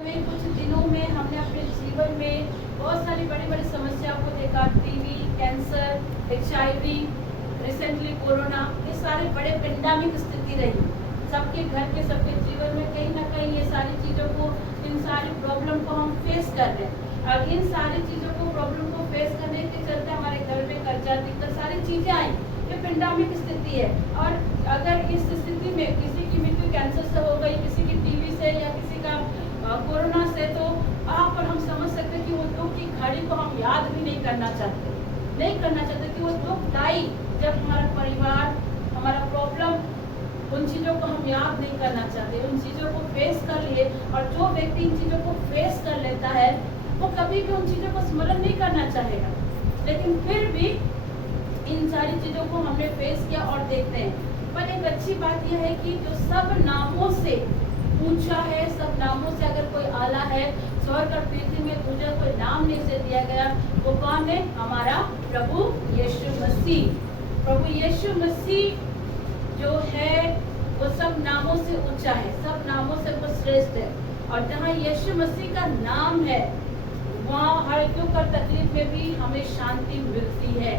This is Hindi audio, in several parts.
में कुछ दिनों में हमने अपने जीवन में बहुत सारी बड़ी बड़ी समस्याओं को देखा। TB, cancer, HIV, recently corona, ये सारे बड़े पेंडेमिक स्थिति रही सबके घर के, सबके जीवन में कहीं ना कहीं ये सारी चीज़ों को, इन सारी प्रॉब्लम को हम फेस कर रहे हैं। और इन सारी चीज़ों को, प्रॉब्लम को फेस करने के चलते हमारे घर में कर्जा, दिक्कत, सारी चीज़ें आई। ये पेंडेमिक स्थिति है। और अगर इस स्थिति में किसी की मृत्यु कैंसर से हो गई, किसी की टीबी से या किसी का कोरोना से, तो आप और हम समझ सकते हैं कि वो दुख की घड़ी को हम याद भी नहीं करना चाहते कि वो दुख आई जब हमारा परिवार, हमारा प्रॉब्लम, उन चीज़ों को हम याद नहीं करना चाहते, उन चीज़ों को फेस कर लिए। और जो व्यक्ति इन चीज़ों को फेस कर लेता है वो कभी भी उन चीज़ों को स्मरण नहीं करना चाहेगा। लेकिन फिर भी इन सारी चीज़ों को हमने फेस किया और देखते हैं। पर एक अच्छी बात यह है कि जो सब नामों से ऊंचा है, सब नामों से अगर कोई आला है, स्वर्ग और पृथ्वी में तुझे कोई नाम नहीं से दिया गया, वो कौन है? हमारा प्रभु यीशु मसीह। प्रभु यीशु मसीह जो है वो सब नामों से ऊंचा है, सब नामों से वो श्रेष्ठ है। और जहाँ यीशु मसीह का नाम है वहाँ हर दुख और तकलीफ में भी हमें शांति मिलती है,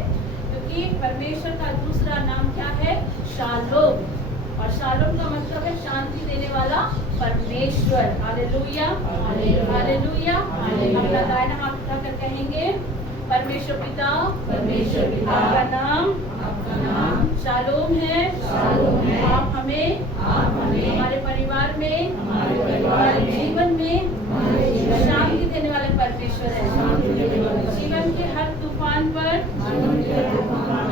क्योंकि परमेश्वर का दूसरा नाम क्या है? शालोम। और शालोम का मतलब है शांति देने वाला परमेश्वर। Hallelujah, hallelujah. अपना दाहिना हाथ उठाकर कहेंगे, परमेश्वर पिता, आपका नाम शालोम है। आप हमें हमारे परिवार में, हमारे जीवन में शांति देने वाले परमेश्वर है। जीवन के हर तूफान पर,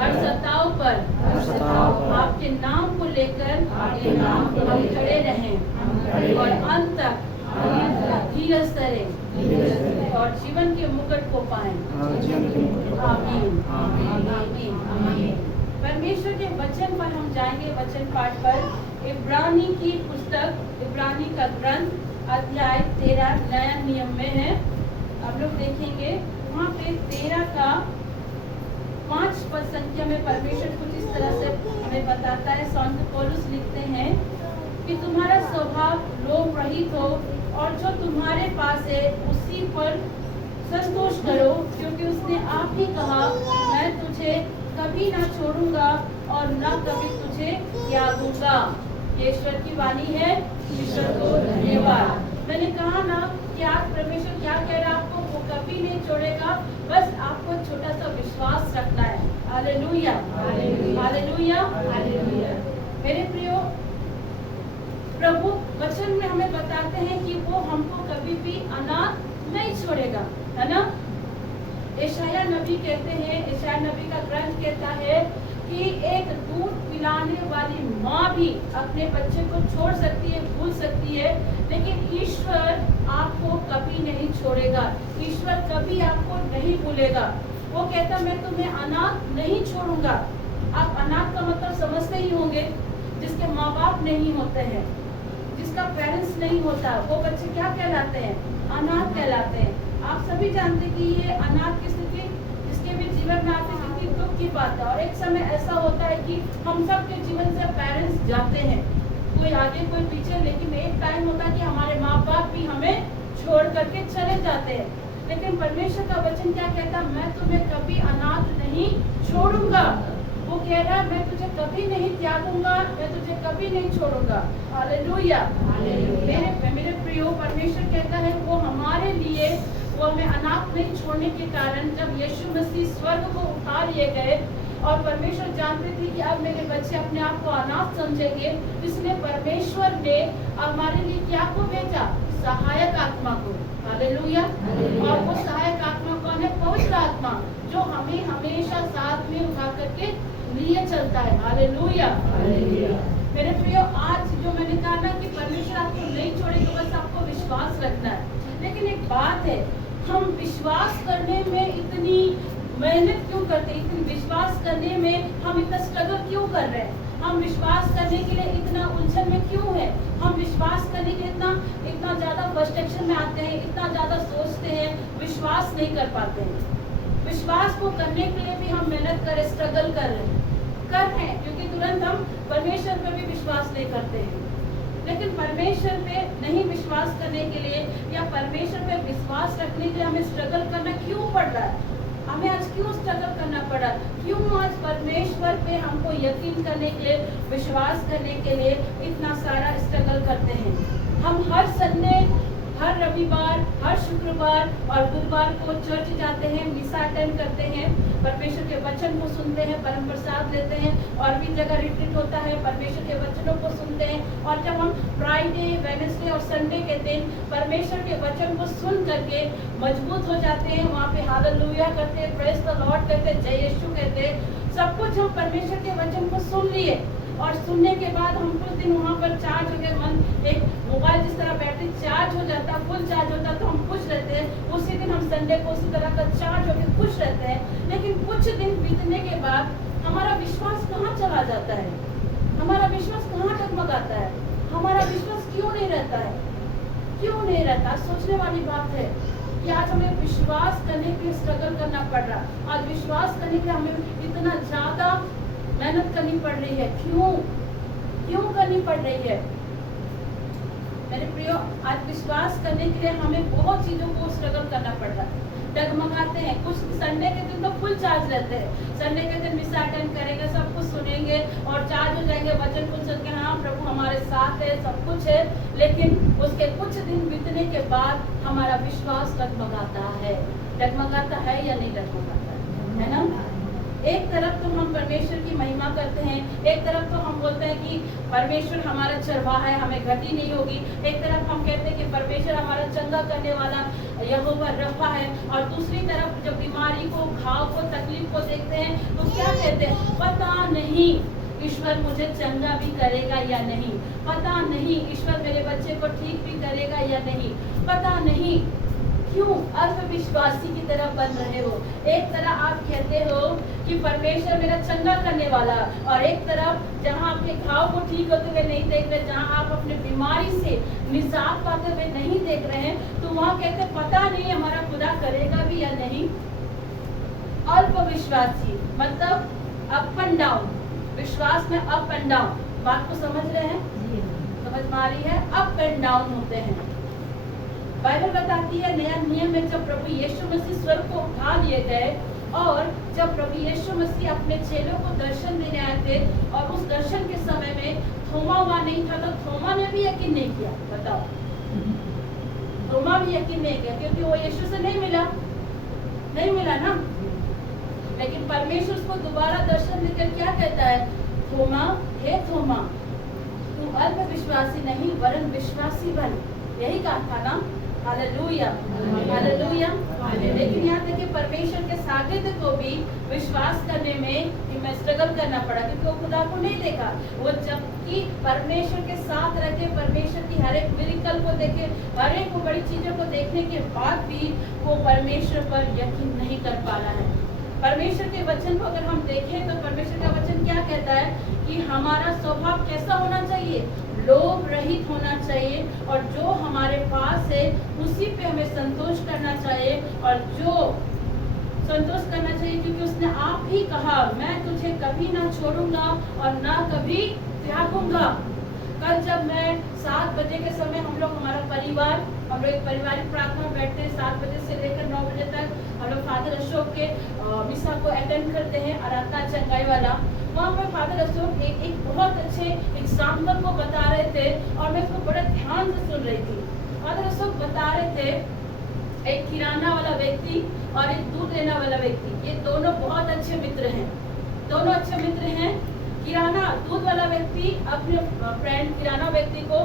हर सताव पर आपके नाम को लेकर हम खड़े रहें और अंत तक धीरज धरें और जीवन के मुकुट को पाएं। आमीन, आमीन। परमेश्वर के वचन पर हम जाएंगे, वचन पाठ पर। इब्रानी की पुस्तक, इब्रानी का ग्रंथ अध्याय 13 नया नियम में है। आप लोग देखेंगे वहाँ पे 13 का 5 पद संख्या में परमेश्वर कुछ इस तरह से हमें बताता है। संत पौलुस लिखते हैं कि तुम्हारा स्वभाव लोभ रहित हो और जो तुम्हारे पास है उसी पर संतोष करो, क्योंकि उसने आप ही कहा, मैं तुझे कभी ना छोड़ूंगा और न कभी तुझे त्यागूंगा। ये ईश्वर की वाणी है। ईश्वर को धन्यवाद। मैंने कहा ना कि आज परमेश्वर क्या कह रहा है आपको, वो कभी नहीं छोड़ेगा, बस आपको छोटा सा विश्वास रखना है। Hallelujah, hallelujah, hallelujah. मेरे प्रियो, प्रभु वचन में हमें बताते हैं कि वो हमको कभी भी अनाथ नहीं छोड़ेगा, है ना। यशायाह नबी कहते हैं, यशायाह नबी का ग्रंथ कहता है कि एक दूध पिलाने वाली माँ भी अपने बच्चे को छोड़ सकती है, भूल सकती है, लेकिन ईश्वर आपको कभी नहीं छोड़ेगा। ईश्वर कभी आपको नहीं भूलेगा। वो कहता, मैं तुम्हें अनाथ नहीं छोड़ूंगा। आप अनाथ का मतलब समझते ही होंगे, जिसके माँ बाप नहीं होते हैं, जिसका पेरेंट्स नहीं होता, वो बच्चे क्या कहलाते हैं? अनाथ कहलाते हैं। आप सभी जानते कि ये अनाथ की स्थिति, जिसके भी जीवन में आती स्थिति दुख की बात है। और एक समय ऐसा होता है कि हम सब के जीवन से पेरेंट्स जाते हैं, कोई आगे कोई पीछे, लेकिन एक टाइम होता है कि हमारे माँ बाप भी हमें छोड़ करके चले जाते हैं। लेकिन परमेश्वर का वचन क्या कहता? मैं तुम्हें कभी अनाथ नहीं छोड़ूंगा। वो कह रहा है, मैं तुझे कभी नहीं त्यागूंगा, मैं तुझे कभी नहीं छोड़ूंगा। हालेलुया। मेरे प्रियो, परमेश्वर कहता है वो हमारे लिए, वो हमें अनाथ नहीं छोड़ने के कारण जब यीशु मसीह स्वर्ग को उठा लिए गए, और परमेश्वर जानते थे कि अब मेरे बच्चे अपने आप को अनाथ समझेंगे, इसलिए परमेश्वर ने हमारे लिए क्या को भेजा? सहायक आत्मा को। हालेलुया। और वो सहायक आत्मा कौन है? पवित्र आत्मा, जो हमें हमेशा साथ में उठा करके लिए चलता है। हालेलुया। मेरे प्रियो, आज जो मैंने कहा ना कि परमेश्वर आपको नहीं छोड़ेगा, बस आपको विश्वास रखना है। लेकिन एक बात है, हम विश्वास करने में इतनी मेहनत क्यों करते हैं? इतनी विश्वास करने में हम इतना स्ट्रगल क्यों कर रहे हैं? हम विश्वास करने के लिए इतना उलझन में क्यों है? हम विश्वास करने के इतना ज्यादा फ्रस्ट्रेशन में आते हैं, इतना ज्यादा सोचते हैं, विश्वास नहीं कर पाते हैं। विश्वास को करने के लिए भी हम मेहनत कर रहे, स्ट्रगल कर रहे हैं, क्योंकि तुरंत हम परमेश्वर पर भी विश्वास नहीं करते हैं। लेकिन परमेश्वर पे नहीं विश्वास करने के लिए या परमेश्वर पे विश्वास रखने के लिए हमें स्ट्रगल करना क्यों पड़ रहा है? हमें आज क्यों स्ट्रगल करना पड़ा? क्यों आज परमेश्वर पे हमको यकीन करने के लिए, विश्वास करने के लिए इतना सारा स्ट्रगल करते हैं? हम हर संडे, हर रविवार, हर शुक्रवार और बुधवार को चर्च जाते हैं, मिसा अटेंड करते हैं, परमेश्वर के वचन को सुनते हैं, परम प्रसाद लेते हैं, और भी जगह रिट्रीट होता है, परमेश्वर के वचनों को सुनते हैं। और जब हम फ्राइडे, वेडनेसडे और संडे के दिन परमेश्वर के वचन को सुन करके मजबूत हो जाते हैं, वहाँ पे हालेलुया करते हैं, प्रेज द लॉर्ड कहते हैं, जय यीशु कहते हैं, सब कुछ हम परमेश्वर के वचन को सुन लिए। और सुनने के बाद हम कुछ दिन वहाँ पर चार्ज हो गए, मन एक मोबाइल जिस तरह बैटरी चार्ज हो जाता, फुल चार्ज होता, तो हम खुश रहते हैं। उसी दिन हम संडे को उसी तरह का चार्ज होकर खुश रहते हैं। लेकिन कुछ दिन बीतने के बाद हमारा विश्वास कहाँ चला जाता है? हमारा विश्वास कहाँ डगमगाता है? हमारा विश्वास क्यों नहीं रहता है? क्यों नहीं रहता? सोचने वाली बात है कि आज हमें विश्वास करने के लिए स्ट्रगल करना पड़ रहा। आज विश्वास करने के लिए हमें इतना ज्यादा मेहनत करनी पड़ रही है। क्यों करनी पड़ रही है? मेरे प्रियो, आज विश्वास करने के लिए हमें बहुत चीजों को स्ट्रगल करना पड़ रहा है। डगमगाते हैं। कुछ संडे के दिन तो फुल चार्ज रहते हैं, संडे के दिन मिसा अटेंड करेंगे, सब कुछ सुनेंगे और चार्ज हो जाएंगे, वचन कुछ सुन के, हाँ प्रभु हमारे साथ है, सब कुछ है। लेकिन उसके कुछ दिन बीतने के बाद हमारा विश्वास डगमगाता है। डगमगाता है या नहीं डगमगाता है ना? एक तरफ तो हम परमेश्वर की महिमा करते हैं, एक तरफ तो हम बोलते हैं कि परमेश्वर हमारा चरवाहा है, हमें घटी नहीं होगी। एक तरफ हम कहते हैं कि परमेश्वर हमारा चंगा करने वाला यहोवा रफा है, और दूसरी तरफ जब बीमारी को, घाव को, तकलीफ को देखते हैं तो क्या कहते हैं? पता नहीं ईश्वर मुझे चंगा भी करेगा या नहीं, पता नहीं ईश्वर मेरे बच्चे को ठीक भी करेगा या नहीं, पता नहीं। क्यों अल्पविश्वासी की तरह बन रहे हो? एक तरह आप कहते हो कि परमेश्वर मेरा चंगा करने वाला, और एक तरफ जहां आपके घाव को ठीक होते हुए नहीं देख रहे, जहां आप अपने बीमारी से निजात पाते हुए नहीं देख रहे हैं, तो वहां कहते पता नहीं हमारा खुदा करेगा भी या नहीं। अल्पविश्वासी मतलब अप एंड डाउन, विश्वास में अप एंड डाउन। बात को समझ रहे हैं? समझ में आ रही है? अप एंड डाउन होते हैं। बाइबल बताती है नया नियम में जब प्रभु यीशु मसीह स्वर्ग को उठा लिए गए, और जब प्रभु यीशु मसीह अपने चेलों को दर्शन देने आए थे, और उस दर्शन के समय में थोमा वहां नहीं था, तो थोमा ने भी यकीन नहीं किया। बताओ, थोमा भी यकीन नहीं किया, क्योंकि वो यीशु से नहीं मिला ना। लेकिन परमेश्वर उसको दोबारा दर्शन देकर क्या कहता है? थोमा, हे थोमा, तू अल्पविश्वासी नहीं वरन विश्वासी बन। यही कहा था ना? Hallelujah, hallelujah. लेकिन यहाँ देखिए परमेश्वर के सागिर्द को भी विश्वास करने में स्ट्रगल करना पड़ा, क्योंकि वो खुदा को नहीं देखा। वो जबकि परमेश्वर के साथ रहते, परमेश्वर की हर एक मिरेकल को देखे, हर एक बड़ी चीजों को देखने के बाद भी वो परमेश्वर पर यकीन नहीं कर पा रहा है। परमेश्वर के वचन को अगर हम देखें तो परमेश्वर का वचन क्या कहता है कि हमारा स्वभाव कैसा होना चाहिए? लोभ रहित होना चाहिए, और जो हमारे पास है उसी पे हमें संतोष करना चाहिए, और जो संतोष करना चाहिए क्योंकि उसने आप ही कहा, मैं तुझे कभी ना छोड़ूंगा और ना कभी त्यागूंगा। कल जब मैं 7 बजे के समय हम लोग, हमारा परिवार, हम लोग एक पारिवारिक प्रार्थना में बैठते हैं, 7 बजे से लेकर 9 बजे तक हम लोग फादर अशोक के मिसा को अटेंड करते हैं, आराधना चंगाई वाला। वहाँ पर फादर अशोक एक बहुत अच्छे एग्जाम्पल को बता रहे थे, और मैं उसको बड़े ध्यान से सुन रही थी। फादर अशोक बता रहे थे, एक किराना वाला व्यक्ति और एक दूध लेने वाला व्यक्ति, ये दोनों बहुत अच्छे मित्र हैं, दोनों अच्छे मित्र हैं। किराना, दूध वाला व्यक्ति अपने फ्रेंड किराना व्यक्ति को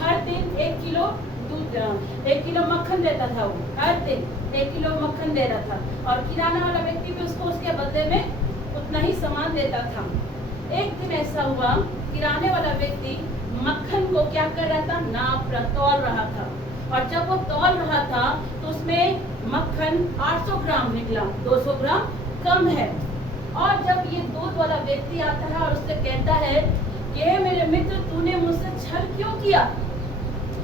हर दिन 1 किलो दूध, 1 किलो मक्खन देता था। वो हर दिन 1 किलो मक्खन दे रहा था, और किराना वाला व्यक्ति भी उसको उसके बदले में उतना ही सामान देता था। एक दिन ऐसा हुआ, किराने वाला व्यक्ति मक्खन को क्या कर रहा था? नाप रहा, तौल रहा था, और जब वो तौल रहा था तो उसमें मक्खन 800 ग्राम निकला, 200 ग्राम कम है। और जब ये दूध वाला व्यक्ति आता है और उससे कहता है कि मेरे मित्र, तूने मुझसे छल क्यों किया?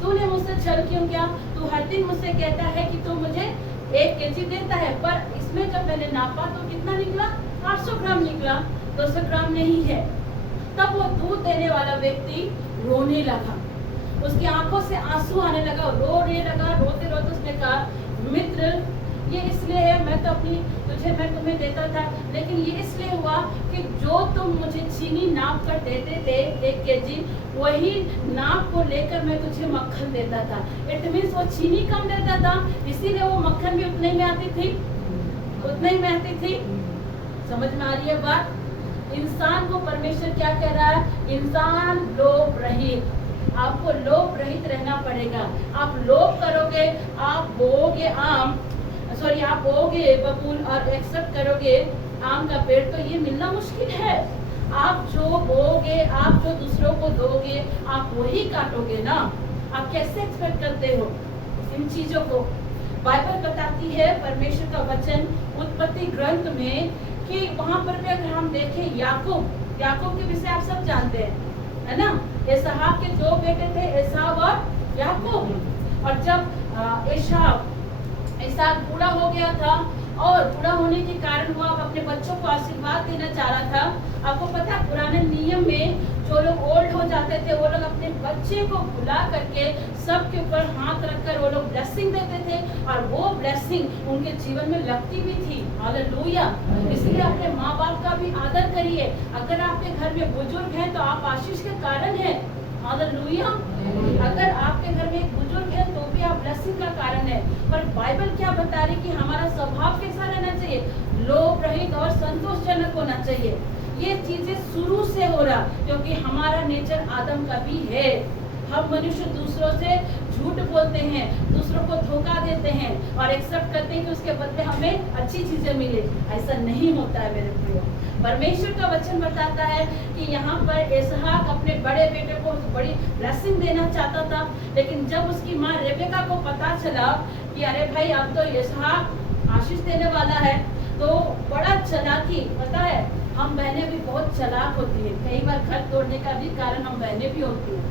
तूने मुझसे छल क्यों किया? तू हर दिन मुझसे कहता है कि तू मुझे 1 केजी देता है, पर इसमें जब मैंने नापा तो कितना निकला? 800 ग्राम निकला, 200 ग्राम नहीं है। तब वो दूध देने वाला व्यक्ति रोने लगा, उसकी आंखों से आंसू आने लगा, रोने लगा। रोते रोते उसने मित्र ये इसलिए है, मैं तुम्हें देता था, लेकिन ये इसलिए हुआ कि जो तुम मुझे चीनी नाप कर देते थे 1 kg, वही नाप को लेकर मैं तुझे मक्खन देता था। इट मीन्स वो चीनी कम देता था, इसीलिए वो मक्खन भी उतने में आती थी। समझ में आ रही है बात? इंसान को परमेश्वर क्या कह रहा है? इंसान लोभ रहित, आपको लोभ रहित रहना पड़ेगा। आप लोभ करोगे, आप बोओगे बबूल और एक्सेप्ट करोगे आम का पेड़, तो ये मिलना मुश्किल है। आप जो बोओगे, आप जो दूसरों को दोगे, आप वही काटोगे ना। आप कैसे एक्सपेक्ट करते हो इन चीजों को? बाइबल बताती है, परमेश्वर का वचन उत्पत्ति ग्रंथ में, कि वहां पर भी अगर हम देखें, याकूब के विषय आप सब जानते हैं, है ना? एसाव के 2 बेटे थे, एसाव और याकूब। और जब एसाव बूढ़ा हो गया था, और बूढ़ा होने के कारण वो अपने बच्चों को आशीर्वाद देना चाह रहा था। आपको पता है पुराने नियम में जो लोग ओल्ड हो जाते थे, वो लोग अपने बच्चे को बुला करके सबके ऊपर हाथ रखकर वो लोग ब्लेसिंग देते थे, और वो ब्लेसिंग उनके जीवन में लगती भी थी। हालेलुया! इसलिए अपने माँ बाप का भी आदर करिए। अगर आपके घर में बुजुर्ग हैं तो आप आशीष के कारण हैं। हालेलुया! अगर आपके घर में एक बुजुर्ग है तो भी आप ब्लेसिंग का कारण है। पर बाइबल क्या बता रही कि हमारा स्वभाव कैसा रहना चाहिए? लोभ रहित और संतोषजनक होना चाहिए। ये चीजें शुरू से हो रहा, क्योंकि हमारा नेचर आदम का भी है। हम मनुष्य दूसरों से झूठ बोलते हैं, दूसरों को धोखा देते हैं और एक्सेप्ट करते हैं कि उसके बदले हमें अच्छी चीजें मिले। ऐसा नहीं होता है मेरे प्रियो। परमेश्वर का वचन बताता है कि यहाँ पर इसहाक अपने बड़े बेटे को बड़ी ब्लेसिंग देना चाहता था, लेकिन जब उसकी माँ रेबेका को पता चला कि अरे भाई अब तो इसहाक आशीष देने वाला है, तो बड़ा चालाकी, पता है हम बहनें भी बहुत चालाक होती है। कई बार घर तोड़ने का भी कारण हम बहनें भी होती हैं।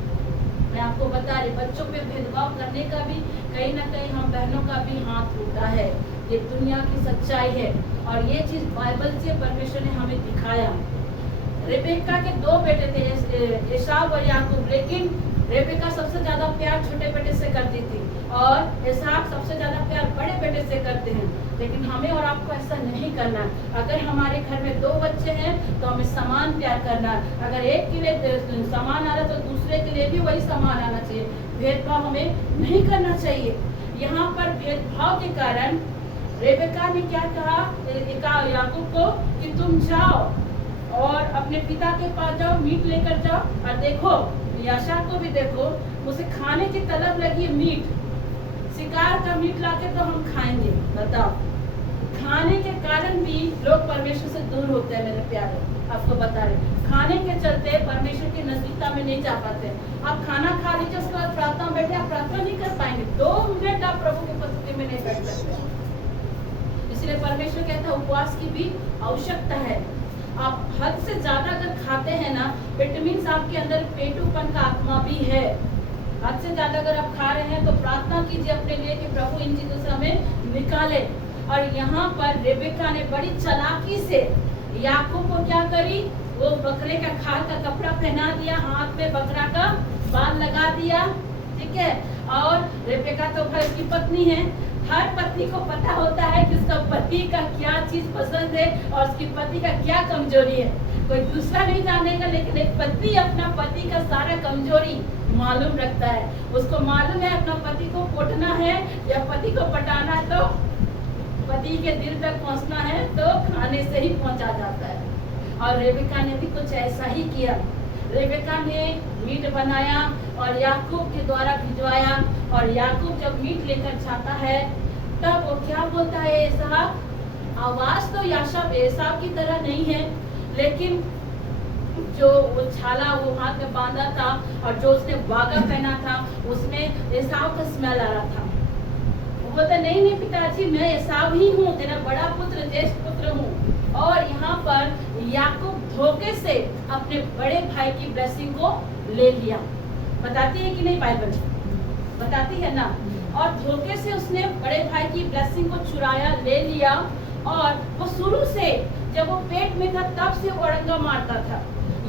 मैं आपको बता रही, बच्चों पे भेदभाव करने का भी कहीं ना कहीं हम बहनों का भी हाथ होता है। ये दुनिया की सच्चाई है, और ये चीज बाइबल से परमेश्वर ने हमें दिखाया। रेबेका के 2 बेटे थे, एसाव और याकूब, लेकिन रेबेका सबसे ज्यादा प्यार छोटे बेटे से करती थी, और इसहाक सबसे ज्यादा प्यार बड़े बेटे से करते हैं। लेकिन हमें और आपको ऐसा नहीं करना। अगर हमारे घर में 2 बच्चे हैं तो हमें समान प्यार करना। अगर एक के लिए समान आ रहा तो दूसरे के लिए भी वही समान आना चाहिए। भेदभाव हमें नहीं करना चाहिए। यहाँ पर भेदभाव के कारण रेबेका ने क्या कहा याकूब को कि तुम जाओ और अपने पिता के पास जाओ, मीट लेकर जाओ, और देखो याशाक को भी देखो, उसे खाने की तलब लगी, मीट, शिकार का मीट लाके तो हम खाएंगे। बताओ, खाने के कारण भी लोग परमेश्वर से दूर होते हैं। मेरे प्यारे, आपको बता रहे, खाने के चलते परमेश्वर की नजदीकता में नहीं जा पाते। आप खाना खा लीजिए, उसके बाद प्रार्थना में बैठे, आप प्रार्थना नहीं कर पाएंगे। 2 मिनट आप प्रभु की उपस्थिति में नहीं बैठ सकते। इसलिए परमेश्वर कहता है उपवास की भी आवश्यकता है। आप हद से ज्यादा अगर खाते हैं ना, इट मीन्स आपके अंदर पेटूपन का आत्मा भी है। हद से ज्यादा अगर आप खा रहे हैं तो प्रार्थना कीजिए अपने लिए कि प्रभु इन चीजों से हमें निकाले। और यहाँ पर रेबेका ने बड़ी चालाकी से याकूब को क्या करी, वो बकरे का खाल का कपड़ा पहना दिया, हाथ में बकरा का बाल लगा दिया, ठीक है। और रेबेका तो भाई उसकी पत्नी है, हर पत्नी को पता होता है कि उसका पति का क्या चीज पसंद है और उसकी पति का क्या कमजोरी है। कोई दूसरा नहीं जानेगा, लेकिन एक पति अपना पति का सारा कमजोरी मालूम रखता है। उसको मालूम है अपना पति को कोटना है या पति को पटाना है, तो पति के दिल तक पहुंचना है तो खाने से ही पहुंचा जाता है। और रेबेका ने भी कुछ ऐसा ही किया। रेबेका ने मीट बनाया और याकूब के द्वारा भिजवाया, और याकूब जब मीट लेकर जाता है तब वो क्या बोलता है, इसहाक, आवाज तो एसाव की तरह नहीं है, लेकिन जो वो छाला वो हाथ में बांधा था और जो उसने बागा पहना था उसमें एसाव का स्मेल आ रहा था। वो बोलता नहीं पिताजी, मैं एसाव ही हूँ, तेरा बड़ा पुत्र, ज्येष्ठ पुत्र हूँ। और यहाँ पर याकूब धोखे से अपने बड़े भाई की ब्लेसिंग को ले लिया। बताती है कि नहीं बाइबल? बताती है ना। और धोखे से उसने बड़े भाई की ब्लेसिंग को चुराया, ले लिया। और वो शुरू से जब वो पेट में था तब से वो अड़ंगा मारता था।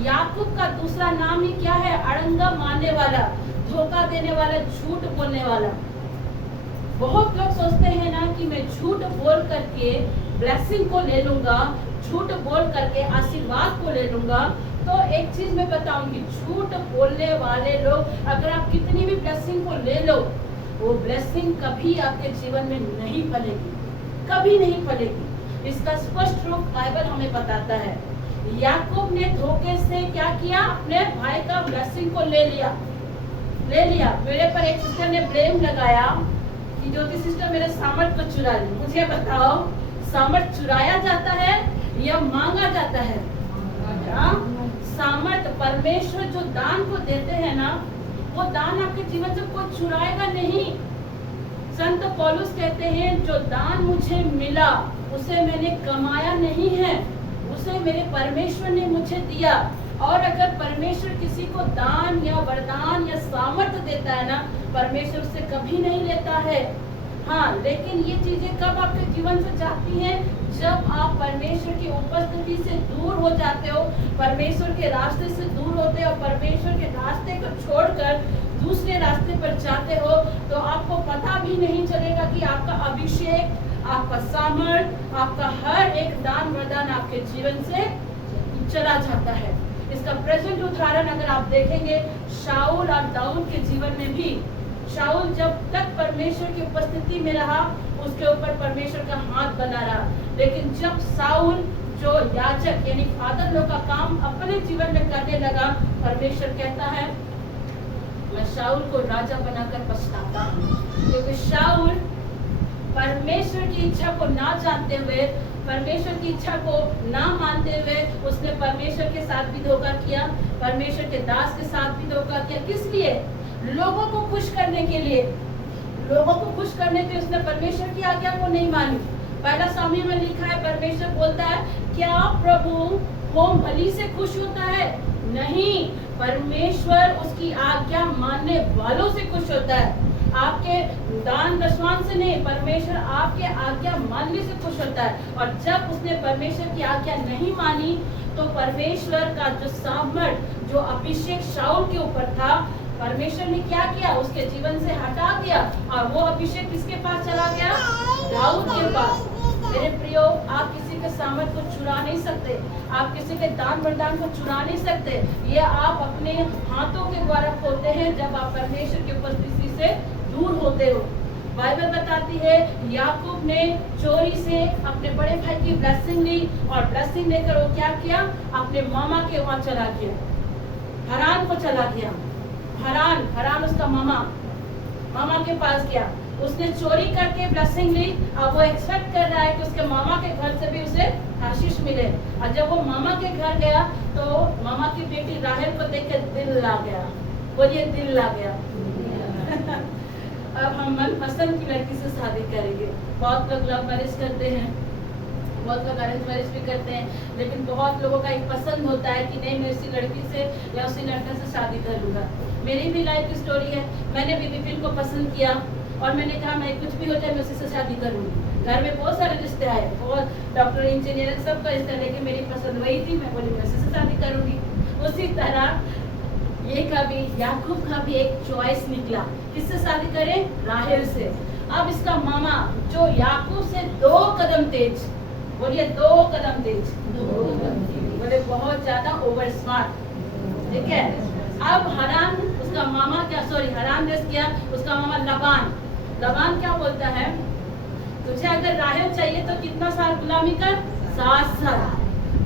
याकूब का दूसरा नाम ही क्या है? अड़ंगा मारने वाला, धोखा देने वाला, झूठ बोलने वाला। बहुत लोग सोचते हैं ना झूठ बोल करके ब्लेसिंग को ले लूंगा, झूठ बोल करके आशीर्वाद को ले लूंगा, तो एक चीज मैं बताऊंगी, झूठ बोलने वाले लोग अगर आप कितनी भी ब्लेसिंग को ले लो, वो ब्लेसिंग कभी आपके जीवन में नहीं फलेगी, कभी नहीं फलेगी। इसका स्पष्ट रूप बाइबल हमें बताता है। याकूब ने धोखे से क्या किया, अपने भाई का ब्लेसिंग को ले लिया। मेरे पर एक सिस्टर ने ब्लेम लगाया कि ज्योति सिस्टर मेरे सामर्थ को चुरा ली। मुझे बताओ, सामर्थ चुराया जाता है या मांगा जाता है? सामर्थ परमेश्वर जो दान को देते हैं ना, वो दान आपके जीवन से कोई चुराएगा नहीं। संत पौलुस कहते हैं, जो दान मुझे मिला उसे मैंने कमाया नहीं है, उसे मेरे परमेश्वर ने मुझे दिया। और अगर परमेश्वर किसी को दान या वरदान या सामर्थ्य देता है ना, परमेश्वर उसे कभी नहीं लेता है। हाँ, लेकिन ये चीजें कब आपके जीवन से जाती हैं? जब आप परमेश्वर की उपस्थिति से दूर हो जाते हो, परमेश्वर के रास्ते से दूर होते हो, परमेश्वर के रास्ते को छोड़कर दूसरे रास्ते पर जाते हो, तो आपको पता भी नहीं चलेगा कि आपका अभिषेक, आपका सामर्थ, आपका हर एक दान वरदान आपके जीवन से चला जाता है। इसका प्रेजेंट उदाहरण अगर आप देखेंगे, शाऊल और दाऊद के जीवन में भी, शाऊल जब तक परमेश्वर की उपस्थिति में रहा, उसके ऊपर परमेश्वर का हाथ बना रहा। लेकिन जब साउल जो याजक यानी फादर लोग का काम अपने जीवन में करने लगा, परमेश्वर कहता है, मैं शाऊल को राजा बनाकर पछताता हूँ। क्योंकि शाऊल परमेश्वर की इच्छा को ना जानते हुए, परमेश्वर की इच्छा को ना मानते हुए, उसने परमेश्वर के साथ भी धोखा किया, परमेश्वर के दास के साथ भी धोखा किया। किस लिए? लोगों को खुश करने के लिए। लोगों को खुश करने के लिए उसने परमेश्वर की आज्ञा को नहीं मानी। पहला सामुएल में लिखा है, परमेश्वर बोलता है, क्या प्रभु होम बलि से खुश होता है? नहीं, परमेश्वर उसकी आज्ञा मानने वालों से खुश होता है। आपके दान दशवान से नहीं, परमेश्वर आपके आज्ञा मानने से खुश होता है। और जब उसने परमेश्वर की आज्ञा नहीं मानी, तो परमेश्वर का जो सामर्थ, जो अभिषेक शाऊल के ऊपर था, परमेश्वर ने क्या किया? उसके जीवन से हटा दिया। और वो अभिषेक किसके पास चला गया? दाऊद के पास। मेरे प्रियो, आप किसी के सामर्थ को चुरा नहीं सकते, आप किसी के दान वरदान को चुरा नहीं सकते। ये आप अपने हाथों के द्वारा खोते हैं जब आप परमेश्वर की उपस्थिति से दूर होते हो। बाइबल बताती है, याकूब ने चोरी से अपने बड़े भाई की ब्लेसिंग ली, और ब्लेसिंग लेकर वो क्या किया? अपने मामा के वहां चला गया, हरान को चला गया। हरान उसका मामा के पास गया। उसने चोरी करके ब्लेसिंग ली। अब वो एक्सपेक्ट कर रहा है कि उसके मामा के घर से भी उसे आशीष मिले। और जब वो मामा के घर गया, तो मामा की बेटी राहेल को देख के दिल ला गया। बोलिए, दिल ला गया। अब हम मनपसंद की लड़की से शादी करेंगे। बहुत लोग लव मैरिज करते हैं, बहुत लोग अरेंज मैरिज भी करते हैं, लेकिन बहुत लोगों का एक पसंद होता है कि नहीं, मैं उसी लड़की से या उसी लड़के से शादी करूंगा। मेरी भी लाइफ की स्टोरी है। मैंने भी विपिन को पसंद किया और मैंने कहा, मैं कुछ भी हो जाए मैं उसी से शादी करूंगी। घर में बहुत सारे रिश्ते आए, बहुत डॉक्टर, इंजीनियर, सबका रिश्ता, लेकिन मेरी पसंद वही थी। मैं बोली, मैं उसी से शादी करूंगी। उसी तरह ये का भी, याकूब का भी एक चॉइस निकला, किससे शादी करें? राहेल से। अब इसका मामा जो याकूब से 2 कदम तेज, बोलिए 2 कदम तेज, बोले बहुत ज्यादा ओवर स्मार्ट, ठीक है। अब हरान, उसका मामा हरान ने किया, उसका मामा लबान क्या बोलता है? तुझे अगर राहेल चाहिए तो कितना साल गुलामी कर? 7 साल।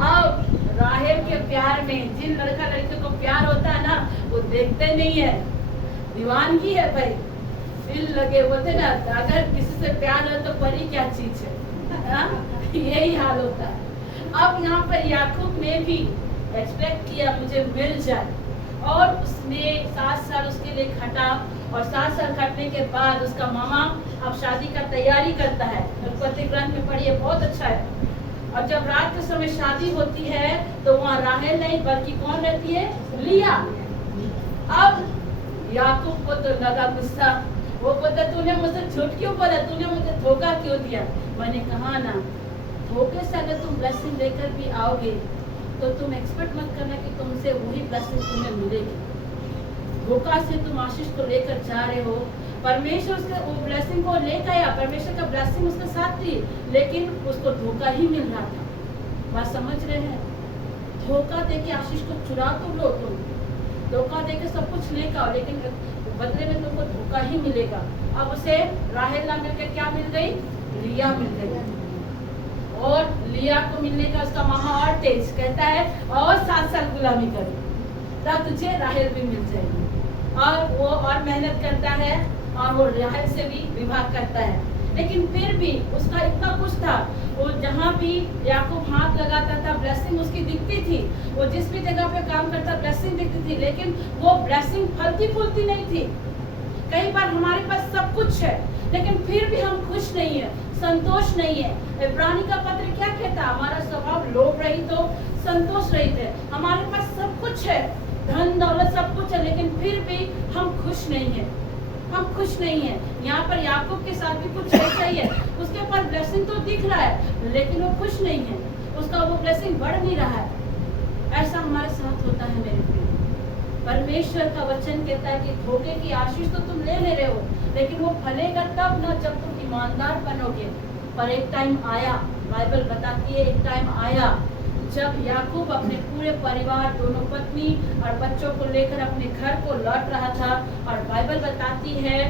अब राहेल के प्यार में, जिन लड़का लड़की को प्यार होता है ना, वो देखते नहीं है, दीवानगी है भाई, दिल लगे होते ना। अगर किसी से प्यार हो तो परी क्या चीज है, यही हाल होता है। अब यहाँ पर याकूब ने भी एक्सपेक्ट किया मुझे मिल जाए, और उसने 7 साल उसके लिए खटा। और 7 साल खटने के बाद उसका मामा अब शादी का तैयारी करता है। उत्पत्ति ग्रंथ में पढ़िए, बहुत अच्छा है। और जब रात के समय शादी होती है, तो वहाँ राहेल नहीं बल्कि कौन रहती है? लिया। अब याकूब को तो लगा गुस्सा, वो बोलता, तूने मुझसे झूठ क्यों बोला, तूने मुझे धोखा क्यों दिया? मैंने कहा ना, धोखे से अगर तुम ब्लेसिंग लेकर भी आओगे तो तुम एक्सपेक्ट मत करना कि तुमसे वही ब्लेसिंग तुम्हें मिलेगी। धोखा से तुम आशीष को लेकर जा रहे हो, परमेश्वर उसके वो ब्लेसिंग को लेकर आया, परमेश्वर का ब्लेसिंग उसके साथ थी, लेकिन उसको धोखा ही मिल रहा था। बात समझ रहे हैं? धोखा देके आशीष को चुरा तो लो तुम, धोखा देके सब कुछ लेकर आओ, लेकिन बदले में तुमको धोखा ही मिलेगा। अब उसे राहेल ना मिलकर क्या मिल गई? लिया मिल गई। और लिया को मिलने का उसका मामा और तेज कहता है और 7 साल गुलामी करो तब तुझे राहेल भी मिल जाएगी। और वो और मेहनत करता है और वो राहेल से भी विवाह करता है, लेकिन फिर भी उसका इतना कुछ था, वो जहाँ भी याकूब हाथ लगाता था ब्लेसिंग उसकी दिखती थी, वो जिस भी जगह पे काम करता ब्लेसिंग दिखती थी, लेकिन वो ब्लेसिंग फलती फूलती नहीं थी। कई बार हमारे पास सब कुछ है लेकिन फिर भी हम खुश नहीं है, संतोष नहीं है। इब्रानी का पत्र क्या कहता? हमारा स्वभाव लोभ रहित हो, संतोष रहित है। हमारे पास सब कुछ है, धन दौलत सब कुछ है, लेकिन फिर भी हम खुश नहीं है, हम खुश नहीं है। यहाँ पर याकूब के साथ भी कुछ ऐसा ही है, उसके पास ब्लेसिंग तो दिख रहा है लेकिन वो खुश नहीं है, उसका वो ब्लेसिंग बढ़ नहीं रहा है। ऐसा हमारे साथ होता है मेरे प्रिय। परमेश्वर का वचन कहता है कि धोखे की आशीष तो तुम ले रहे हो, लेकिन वो फलेगा तब ना जब तुम ईमानदार बनोगे। पर एक टाइम आया, बाइबल बताती है एक टाइम आया जब याकूब अपने पूरे परिवार, दोनों पत्नी और बच्चों को लेकर अपने घर को लौट रहा था। और बाइबल बताती है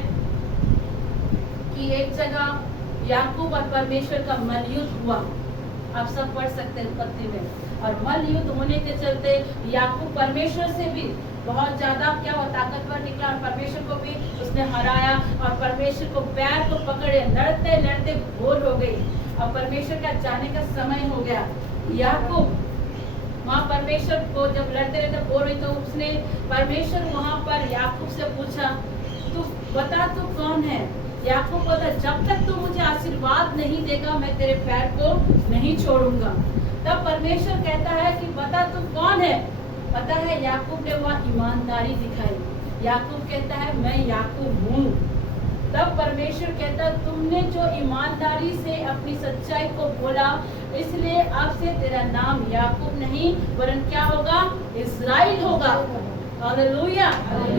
कि एक जगह याकूब और परमेश्वर का मलयुद्ध हुआ। आप सब पढ़ सकते हैं उत्पत्ति में। और मलयुद्ध होने के चलते याकूब परमेश्वर से भी बहुत ज्यादा क्या हुआ, ताकतवर निकला और परमेश्वर को भी उसने हराया और परमेश्वर को पैर को पकड़े लड़ते लड़ते बोर हो गई और परमेश्वर का जाने का समय हो गया। याकूब वहाँ परमेश्वर को जब लड़ते लड़ते बोर हुई तो उसने परमेश्वर वहाँ पर याकूब से पूछा, तू बता तू कौन है? याकूब बोला, जब तक तू मुझे आशीर्वाद नहीं देगा मैं तेरे पैर को नहीं छोड़ूंगा। तब परमेश्वर कहता है कि बता तू कौन है? पता है याकूब ने वहाँ ईमानदारी दिखाई। याकूब कहता है मैं याकूब हूँ। तब परमेश्वर कहता है तुमने जो ईमानदारी से अपनी सच्चाई को बोला, इसलिए अब से तेरा नाम याकूब नहीं वरन क्या होगा? इज़राइल होगा। Hallelujah,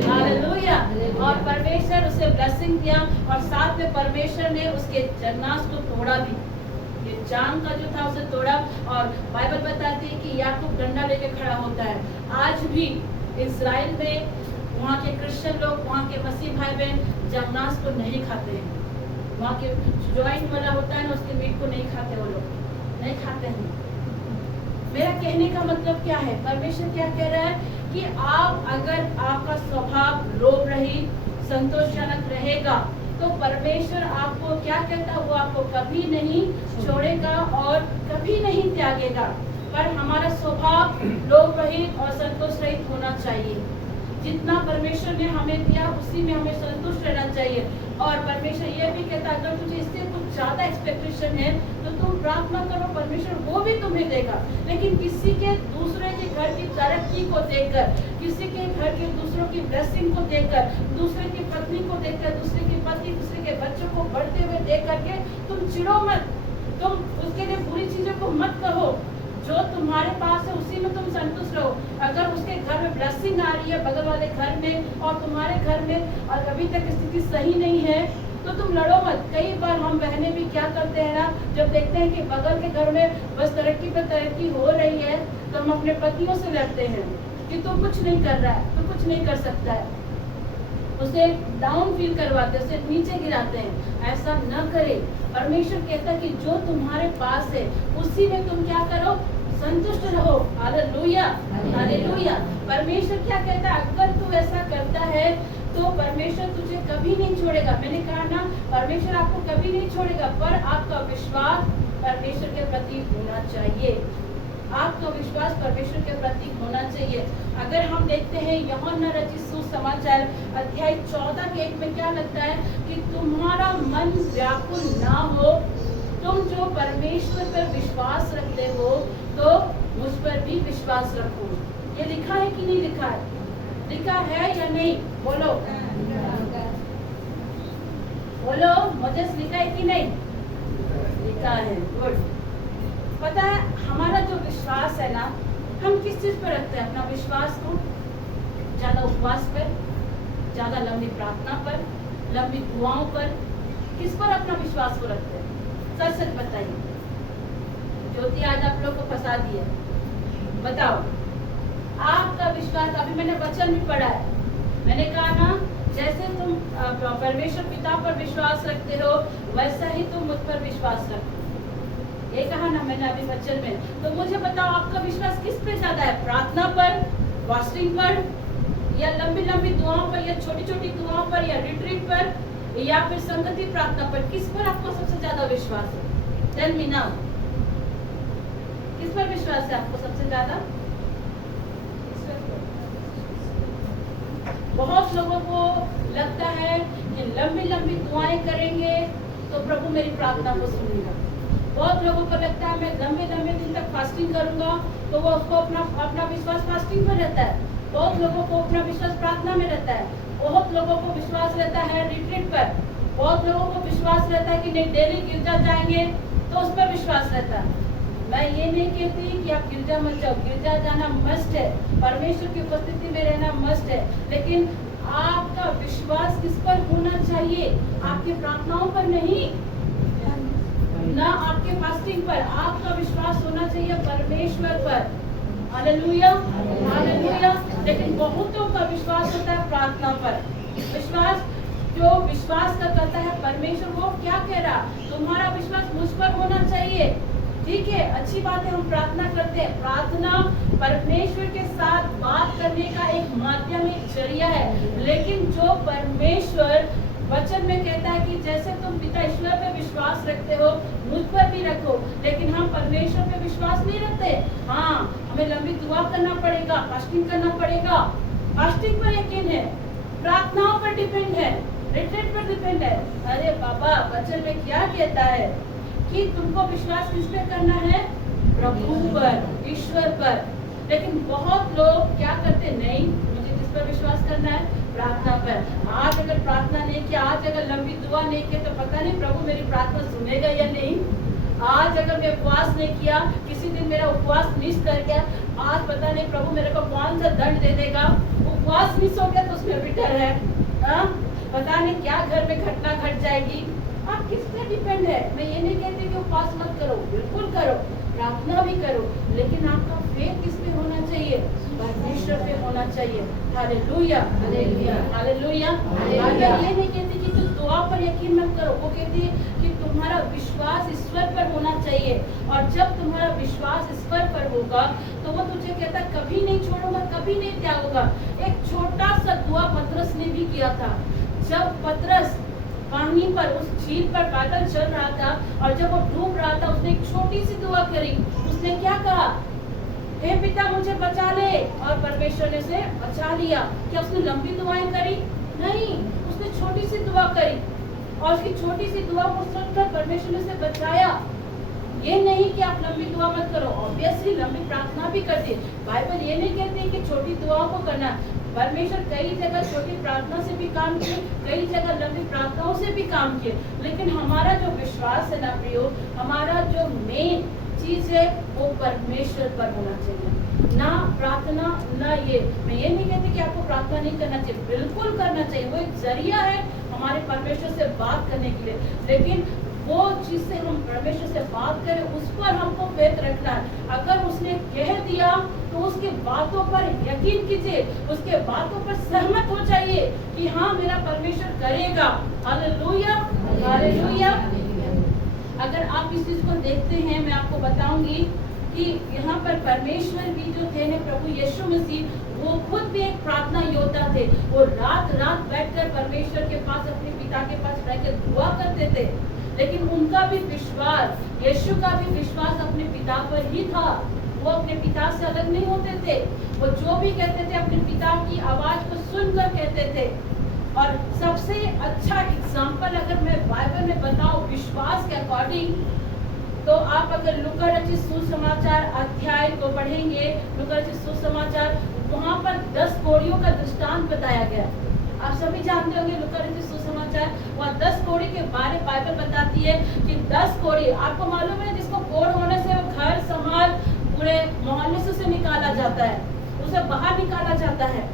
hallelujah. और परमेश्वर उसे ब्लेसिंग दिया और साथ में परमेश्वर ने उसके जन्नास को तोड़ा भी, ये जान का जो था उसे तोड़ा। और बाइबल बताती है कि याकूब डंडा लेके खड़ा होता है। आज भी इज़राइल में वहाँ के क्रिश्चियन लोग, वहाँ के मसीह भाई बहन जन्नास को नहीं खाते हैं। वहाँ के ज्वाइंट वाला होता है ना, उसके मीट को नहीं खाते, वो लोग नहीं खाते हैं। मेरा कहने का मतलब क्या है? परमेश्वर क्या कह रहा है कि आप अगर आपका स्वभाव लोभ रहित, संतोषजनक रहेगा तो परमेश्वर आपको क्या कहता है? वो आपको कभी नहीं छोड़ेगा और कभी नहीं त्यागेगा। पर हमारा स्वभाव लोभ रहित और संतोष रहित होना चाहिए। जितना परमेश्वर ने हमें दिया उसी में हमें संतुष्ट रहना चाहिए। और परमेश्वर ये भी कहता है अगर तुझे इससे कुछ ज्यादा एक्सपेक्टेशन है तो तुम प्रार्थना करो, परमेश्वर वो भी तुम्हें देगा। लेकिन किसी के दूसरे के घर की तरक्की को देखकर, किसी के घर के दूसरों की ब्लेसिंग को देखकर, दूसरे की पत्नी को देखकर, दूसरे के पति, दूसरे के बच्चों को बढ़ते हुए देख करके तुम चिढ़ो मत, तुम उसके लिए बुरी चीजों को मत कहो। जो तुम्हारे पास है उसी में तुम संतुष्ट रहो। अगर उसके घर में ब्लेसिंग आ रही है बगल वाले घर में और तुम्हारे घर में और अभी तक स्थिति सही नहीं है तो तुम लड़ो मत। कई बार हम बहनें भी क्या करते हैं ना, जब देखते हैं कि बगल के घर में बस तरक्की पर तरक्की हो रही है तो हम अपने पतियों से लड़ते हैं कि तू कुछ नहीं कर रहा है, तू कुछ नहीं कर सकता है, उसे डाउन फील करवाते हैं, उसे नीचे गिराते हैं। ऐसा न करे। परमेश्वर कहता है कि जो तुम्हारे पास है उसी में तुम क्या करो? संतुष्ट रहो। Hallelujah, hallelujah. परमेश्वर क्या कहता है? अगर तू ऐसा करता है तो परमेश्वर तुझे कभी नहीं छोड़ेगा। मैंने कहा ना, परमेश्वर आपको कभी नहीं छोड़ेगा, पर आपका विश्वास परमेश्वर के प्रति होना चाहिए। आपका विश्वास परमेश्वर के प्रति होना चाहिए। अगर हम देखते हैं यूहन्ना रचित सुसमाचार अध्याय 14 के 1 में क्या लगता है कि तुम्हारा मन व्याकुल ना हो, तुम जो परमेश्वर पर विश्वास रखते हो तो मुझ पर भी विश्वास रखो। ये लिखा है कि नहीं लिखा है? लिखा है या नहीं? बोलो बोलो, मुझे लिखा है कि नहीं? लिखा है। गुड। पता है हमारा जो विश्वास है ना, हम किस चीज पर रखते हैं अपना विश्वास को? ज्यादा उपवास पर, ज्यादा लंबी प्रार्थना पर, लंबी दुआओं पर, किस पर अपना विश्वास को रखते हैं? सच सच बताइए। ज्योति आज आप लोग को फंसा दिया, बताओ आपका विश्वास। अभी मैंने वचन भी पढ़ा है, मैंने कहा ना जैसे तुम परमेश्वर पिता पर विश्वास रखते हो वैसा ही तुम मुझ पर विश्वास रखो, ये कहा ना मैंने अभी वचन में। तो मुझे बताओ आपका विश्वास किस पे ज्यादा है? प्रार्थना पर, फास्टिंग पर, या लंबी लंबी दुआओं पर, या छोटी छोटी दुआओं पर, या रिट्रीट पर, या फिर संगति प्रार्थना पर? किस पर आपको सबसे ज्यादा विश्वास है? टेल मी नाउ, किस पर विश्वास है आपको सबसे ज्यादा? बहुत लोगों को लगता है कि लंबी लंबी दुआएं करेंगे तो प्रभु मेरी प्रार्थना को सुनेगा। बहुत लोगों को लगता है मैं लंबे लंबे दिन तक फास्टिंग करूंगा तो वो उसको अपना विश्वास फास्टिंग पर रहता है। बहुत लोगों को अपना विश्वास प्रार्थना में रहता है। बहुत लोगों को विश्वास रहता है रिट्रीट पर। बहुत लोगों को विश्वास रहता है कि नहीं डेली गिरजा जाएंगे तो उस पर विश्वास रहता है। मैं ये नहीं कहती कि आप गिरजा मत जाओ, गिरजा जाना मस्ट है, परमेश्वर की उपस्थिति में रहना मस्ट है, लेकिन आपका विश्वास किस पर होना चाहिए? आपकी प्रार्थनाओं पर नहीं, ना आपके फास्टिंग पर। आपका विश्वास होना चाहिए परमेश्वर पर। Hallelujah, hallelujah. लेकिन बहुतों का विश्वास होता है प्रार्थना पर। विश्वास जो विश्वास का करता है परमेश्वर, वो क्या कह रहा? तुम्हारा विश्वास मुझ पर होना चाहिए। ठीक है, अच्छी बात है, हम प्रार्थना करते हैं। प्रार्थना परमेश्वर के साथ बात करने का एक माध्यम, एक जरिया है। लेकिन जो परमेश्वर वचन में कहता है कि जैसे तुम पिता ईश्वर पे विश्वास रखते हो मुझ पर भी रखो, लेकिन हम परमेश्वर पे विश्वास नहीं रखते। हाँ, हमें लंबी दुआ करना पड़ेगा, फास्टिंग करना पड़ेगा। फास्टिंग पर यकीन है, प्रार्थनाओं पर डिपेंड है, रिट्रीट पर डिपेंड है। अरे बाबा, वचन में क्या कहता है कि तुमको विश्वास किस पे करना है? प्रभु पर, ईश्वर पर। लेकिन बहुत लोग क्या करते? नहीं, मुझे किस पर विश्वास करना है? प्रार्थना पर। आज अगर प्रार्थना नहीं किया, आज अगर लंबी दुआ नहीं की तो पता नहीं प्रभु मेरी प्रार्थना सुनेगा या नहीं। आज अगर मैं उपवास नहीं किया, किसी दिन मेरा उपवास मिस कर गया, आज पता नहीं प्रभु मेरे को कौन सा दंड दे देगा। उपवास मिस हो गया तो उसमें भी डर है। पता नहीं क्या घर में घटना घट जाएगी। आप किस पे डिपेंड है? मैं ये नहीं कहती कि उपवास मत करो, बिल्कुल करो, प्रार्थना भी करो, लेकिन आपका फेथ किस पे होना चाहिए? परमेश्वर पे होना चाहिए। Hallelujah, hallelujah, hallelujah. ये नहीं कहती कि तू दुआ पर यकीन मत करो, वो कहती है कि तुम्हारा विश्वास ईश्वर पर होना चाहिए। और जब तुम्हारा विश्वास ईश्वर पर होगा तो वो तुझे कहता कभी नहीं छोड़ूंगा, कभी नहीं त्यागूंगा। एक छोटा सा दुआ पतरस ने भी किया था। जब पतरस पानी पर, उस झील पर पैदल चल रहा था और जब वो डूब रहा था, उसने एक छोटी सी दुआ करी। उसने क्या कहा? हे पिता मुझे बचा ले, और परमेश्वर ने उसे बचा लिया। क्या उसने लंबी दुआएं करी? नहीं, उसने छोटी सी दुआ करी और उसकी छोटी सी दुआ को सुनकर परमेश्वर ने उसे बचाया। ये नहीं कि आप लंबी दुआ मत करो, ऑब्वियसली लंबी प्रार्थना भी करती है। बाइबल ये नहीं कहती कि छोटी दुआओं को करना। परमेश्वर कई जगह छोटी प्रार्थना से भी काम किए, कई जगह लंबी प्रार्थनाओं से भी काम किए। लेकिन हमारा जो विश्वास है ना प्रियो, हमारा जो मेन चीज है वो परमेश्वर पर होना चाहिए, ना प्रार्थना, ना ये। मैं ये नहीं कहती कि आपको प्रार्थना नहीं करना चाहिए, बिल्कुल करना चाहिए। वो एक जरिया है हमारे परमेश्वर से बात करने के लिए, लेकिन वो चीज से हम परमेश्वर से बात करें उस पर हमको फेथ रखना है। अगर उसने कह दिया तो उसकी बातों पर यकीन कीजिए, उसके बातों पर सहमत हो जाइए कि हाँ मेरा परमेश्वर करेगा। Hallelujah, hallelujah. अगर आप इस चीज को देखते हैं, मैं आपको बताऊंगी कि यहाँ पर परमेश्वर भी जो थे ना, प्रभु यीशु मसीह, वो खुद भी एक प्रार्थना योद्धा थे। वो रात रात बैठकर परमेश्वर के पास, अपने पिता के पास रहकर दुआ करते थे। लेकिन उनका भी विश्वास, यीशु का भी विश्वास अपने पिता पर ही था। वो अपने पिता से अलग नहीं होते थे। वो जो भी कहते थे अपने पिता की आवाज को सुनकर कहते थे। और सबसे अच्छा एग्जाम्पल अगर मैं बाइबल में बताऊं विश्वास के अकॉर्डिंग, तो आप अगर लूका रचित सुसमाचार अध्याय को पढ़ेंगे, लूका रचित सुसमाचार, वहाँ पर 10 कोड़ियों का दृष्टांत बताया गया। आप सभी जानते होंगे लूका रचित सुसमाचार, वहाँ 10 कोड़ी के बारे बाइबल बताती है कि 10 कोड़ी, आपको मालूम है जिसको कोड़ होने से वो घर समाज पूरे मोहल्ले से उसे निकाला जाता है, उसे बाहर निकाला जाता है।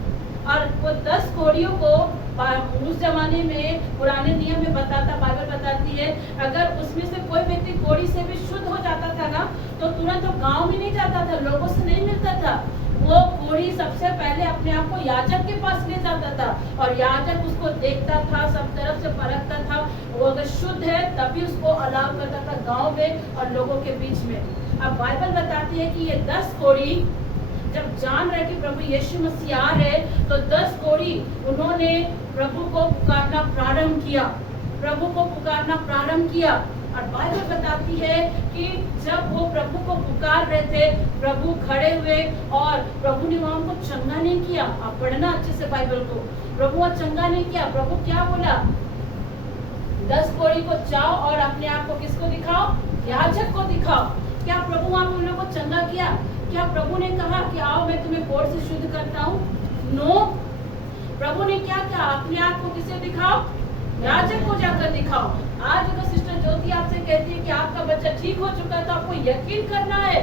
और वो 10 कोड़ियों को उस जमाने में पुराने नियम में बताता, बाइबल बताती है, अगर उसमें से कोई व्यक्ति कोढ़ी से भी शुद्ध हो जाता था ना, तो तुरंत वो गांव में नहीं जाता था, लोगों से नहीं मिलता था। वो कोढ़ी सबसे पहले अपने आप को याजक के पास ले जाता था, और याजक उसको देखता था, सब तरफ से परखता था, वो अगर शुद्ध है तभी उसको अलाउ करता था गांव में और लोगों के बीच में। अब बाइबल बताती है कि ये 10 कोढ़ी जब जान रहे कि प्रभु यीशु मसीह आ रहे, तो 10 कोढ़ी उन्होंने प्रभु को पुकारना प्रारंभ किया, प्रभु को पुकारना प्रारंभ किया। और बाइबल बताती है कि जब वो प्रभु को पुकार रहे थे, प्रभु खड़े हुए और प्रभु ने वहां को चंगा नहीं किया। आप पढ़ना अच्छे से बाइबल को, प्रभु वहां चंगा नहीं किया। प्रभु क्या बोला? 10 कोढ़ी को जाओ और अपने आप को किसको दिखाओ? याजक को दिखाओ। क्या प्रभु वहां उन लोगों को चंगा किया? क्या प्रभु ने कहा कि आओ मैं तुम्हें कोढ़ से शुद्ध करता हूँ? नो, प्रभु ने क्या किया? अपने आप को किसे दिखाओ? याजक को जाकर दिखाओ। आज अगर सिस्टर ज्योति आपसे कहती है कि आपका बच्चा ठीक हो चुका है, तो आपको यकीन करना है।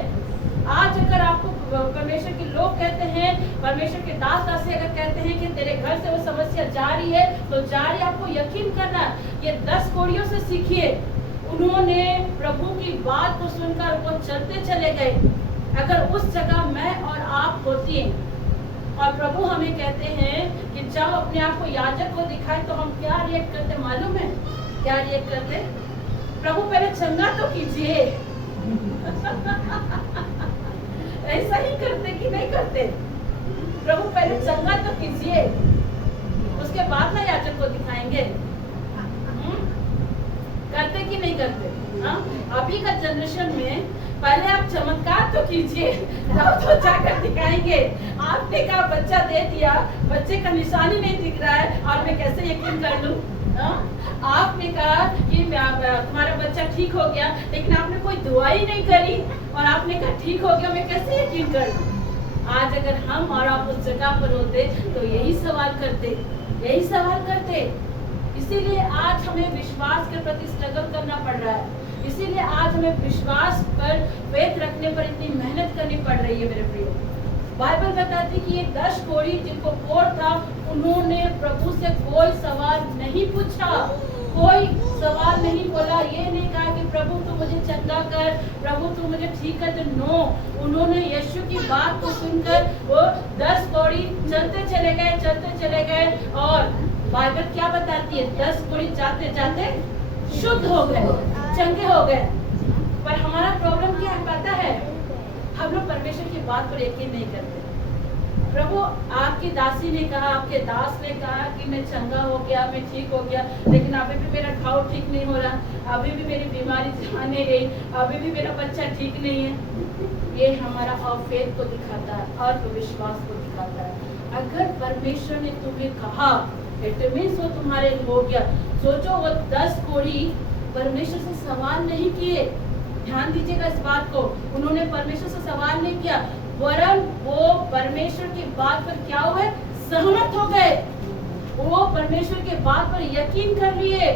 आज अगर आपको परमेश्वर के लोग कहते हैं, परमेश्वर के दास दासी अगर कहते हैं कि तेरे घर से वो समस्या जारी है, तो जारी, आपको यकीन करना है। ये 10 कोढ़ियों से सीखिए, उन्होंने प्रभु की बात को सुनकर वो चलते चले गए। अगर उस जगह मैं और आप होती हैं और प्रभु हमें कहते हैं कि जाओ अपने आप को याजक को दिखाए, तो हम क्या रिएक्ट करते मालूम है? क्या रिएक्ट करते? प्रभु पहले चंगा तो कीजिए। ऐसा ही करते कि नहीं करते? प्रभु पहले चंगा तो कीजिए, उसके बाद ना याजक को दिखाएंगे। करते कि नहीं करते? हाँ, अभी का जनरेशन में पहले आप चमत्कार तो कीजिए, तो जाकर दिखाएंगे। आपने कहा बच्चा दे दिया, बच्चे का निशानी नहीं दिख रहा है, और मैं कैसे यकीन कर लूं? आपने कहा कि तुम्हारा बच्चा ठीक हो गया, लेकिन आपने कोई दुआ ही नहीं करी और आपने कहा ठीक हो गया, मैं कैसे यकीन कर लूं? आज अगर हम और आप उस जगह पर होते तो यही सवाल करते, यही सवाल करते। इसीलिए आज हमें विश्वास के प्रति स्ट्रगल करना पड़ रहा है। इसीलिए आज हमें विश्वास पर, फेथ रखने पर इतनी मेहनत करनी पड़ रही है मेरे प्रियो। बाइबल बताती कि ये 10 कोढ़ी जिनको कोढ़ था, उन्होंने प्रभु से कोई सवाल नहीं पूछा, कोई सवाल नहीं बोला। ये नहीं कहा कि प्रभु तू मुझे चंगा कर, प्रभु तू मुझे ठीक कर दे। नो, उन्होंने यीशु की बात को सुनकर वो 10 कोढ़ी चलते चले गए, चलते चले गए। और बाइबल क्या बताती है? 10 कोढ़ी जाते जाते शुद्ध हो गए, चंगे हो गए। पर हमारा प्रॉब्लम क्या है पता है? हम लोग परमेश्वर की बात पर यकीन नहीं करते। प्रभु आपकी दासी ने कहा, आपके दास ने कहा कि मैं चंगा हो गया, मैं ठीक हो गया, लेकिन अभी भी मेरा घाव ठीक नहीं हो रहा, अभी भी मेरी बीमारी जाने गई, अभी भी मेरा बच्चा ठीक नहीं है। ये हमारा अफेथ को दिखाता है और विश्वास को दिखाता है। अगर परमेश्वर ने तुम्हें कहा, इट मीन्स वो तुम्हारे हो गया। सोचो, वो 10 कोढ़ी परमेश्वर से सवाल नहीं किए। ध्यान दीजिएगा इस बात को, उन्होंने परमेश्वर से सवाल नहीं किया, वरन वो परमेश्वर की बात पर क्या हुए? सहमत हो गए। वो परमेश्वर के बात पर यकीन कर लिए,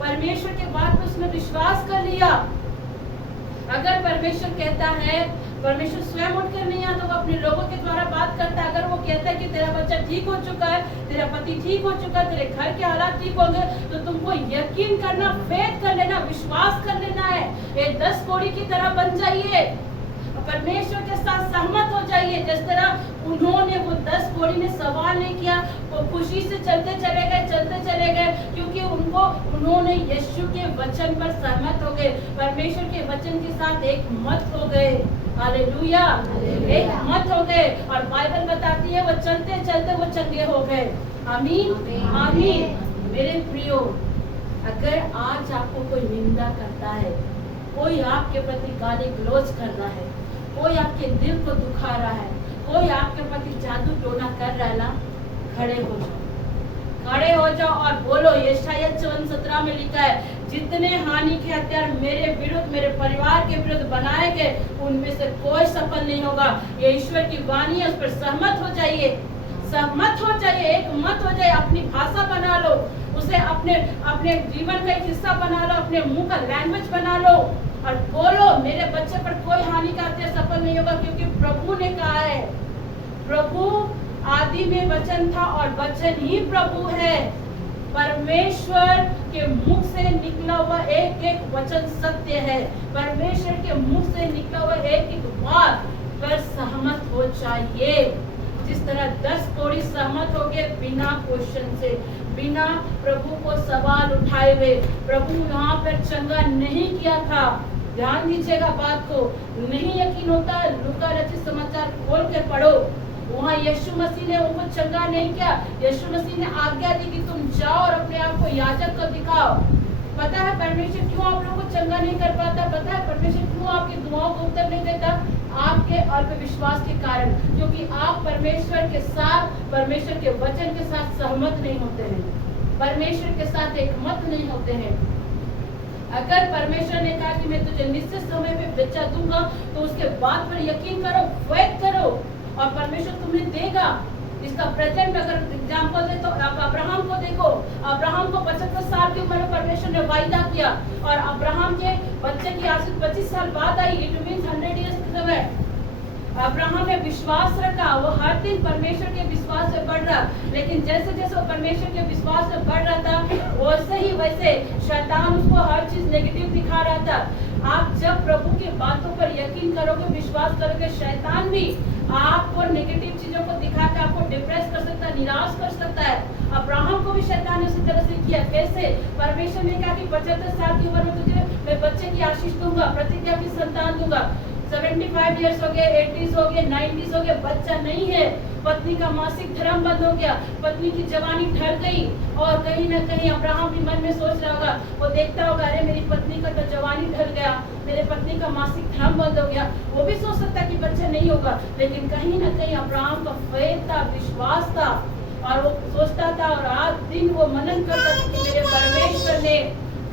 परमेश्वर के बात पर उसने विश्वास कर लिया। अगर परमेश्वर कहता है, परमेश्वर स्वयं उठकर नहीं आता, वो अपने लोगों के द्वारा बात करता है। अगर वो कहता है कि तेरा बच्चा ठीक हो चुका है, तेरा पति ठीक हो चुका है, तेरे घर के हालात ठीक होंगे, तो तुमको यकीन करना, फेथ कर लेना, विश्वास कर लेना है। ये 10 कोढ़ी की तरह बन जाइए, परमेश्वर के साथ सहमत हो जाइए। जिस तरह उन्होंने, वो 10 कोढ़ी ने सवाल नहीं किया, वो खुशी से चलते चले गए, चलते चले गए, क्योंकि उन्होंने यीशु के वचन पर सहमत हो गए, परमेश्वर के वचन के साथ एक मत हो गए। हालेलुया, एक मत हो गए। और बाइबल बताती है वो चलते चलते वो चंगे हो गए। आमीन, आमीन। मेरे प्रियो, अगर आज आपको कोई निंदा करता है, कोई आपके प्रति गाली गलौज कर रहा है, कोई आपके दिल को दुखा रहा है, कोई आपके प्रति जादू टोना कर रहा है ना, खड़े हो जाओ, खड़े हो जाओ और बोलो। यशायाह 54:17 में लिखा है, जितने हानि के हथियार मेरे विरुद्ध, मेरे परिवार के विरुद्ध बनाए गए, उनमें से कोई सफल नहीं होगा। ये ईश्वर की वाणी है, उस पर सहमत हो जाइए, सहमत हो जाइए, एक मत हो जाए। अपनी भाषा बना लो, उसे अपने जीवन का एक हिस्सा बना लो, अपने मुंह का लैंग्वेज बना लो और बोलो, मेरे बच्चे पर कोई हानि का हथियार सफल नहीं होगा, क्योंकि प्रभु ने कहा है। प्रभु आदि में वचन था और वचन ही प्रभु है। परमेश्वर के मुख से निकला हुआ एक एक वचन सत्य है। परमेश्वर के मुख से निकला हुआ एक एक बात पर सहमत हो चाहिए। जिस तरह 10 कोड़ी सहमत हो गए बिना क्वेश्चन से, बिना प्रभु को सवाल उठाए हुए। प्रभु यहाँ पर चंगा नहीं किया था, ध्यान दीजिएगा बात को। नहीं यकीन होता, लूका रचित समाचार खोल के पढ़ो, वहाँ यीशु मसीह ने उनको चंगा नहीं किया। यीशु मसीह ने आज्ञा दी कि तुम जाओ और अपने आप को याजक को दिखाओ। पता है परमेश्वर क्यों आप लोगों को चंगा नहीं कर पाता? पता है परमेश्वर क्यों आपकी दुआओं को उत्तर नहीं देता? आपके अल्पविश्वास के कारण, क्योंकि आप परमेश्वर के साथ, परमेश्वर के वचन के साथ सहमत नहीं होते हैं, परमेश्वर के साथ एकमत नहीं होते हैं। अगर परमेश्वर ने कहा कि मैं तुझे निश्चित समय में बच्चा दूंगा, तो उसके बाद पर यकीन करो, फेथ करो और परमेश्वर तुम्हें देगा। इसका प्रेजेंट अगर एग्जांपल दे तो आप अब्राहम को देखो। अब्राहम को 75 साल की उम्र में परमेश्वर ने वायदा किया और अब्राहम के बच्चे की आयु 25 साल बाद आई। इट मींस 100 इयर्स की समय अब्राहम ने विश्वास रखा। वो हर दिन परमेश्वर के विश्वास से बढ़ रहा, लेकिन जैसे जैसे वो परमेश्वर के विश्वास से बढ़ रहा था, वैसे ही वैसे शैतान उसको हर चीज नेगेटिव दिखा रहा था। आप जब प्रभु की बातों पर यकीन करोगे, विश्वास करोगे, शैतान भी आपको नेगेटिव चीजों को दिखा के आपको डिप्रेस कर सकता है, निराश कर सकता है। अब्राहम को भी शैतान ने उसी तरह से किया। कैसे? परमेश्वर ने कहा कि 75 साल की उम्र में तुझे मैं बच्चे की आशीष दूंगा, प्रतिज्ञा की संतान दूंगा। 75 इयर्स हो गए, 80s हो गए, 90s हो गए, बच्चा नहीं है। पत्नी का मासिक धर्म बंद हो गया, पत्नी की जवानी ढल गई और कहीं ना कहीं अब्राहम भी मन में सोच रहा होगा, वो देखता होगा, अरे मेरी पत्नी का तो जवानी ढल गया, मेरे पत्नी का मासिक धर्म बंद हो गया। वो भी सोच सकता कि बच्चा नहीं होगा, लेकिन कहीं ना कहीं अब्राहम का फेथ था, विश्वास था और वो सोचता था और आज दिन वो मनन करता था कि मेरे परमेश्वर ने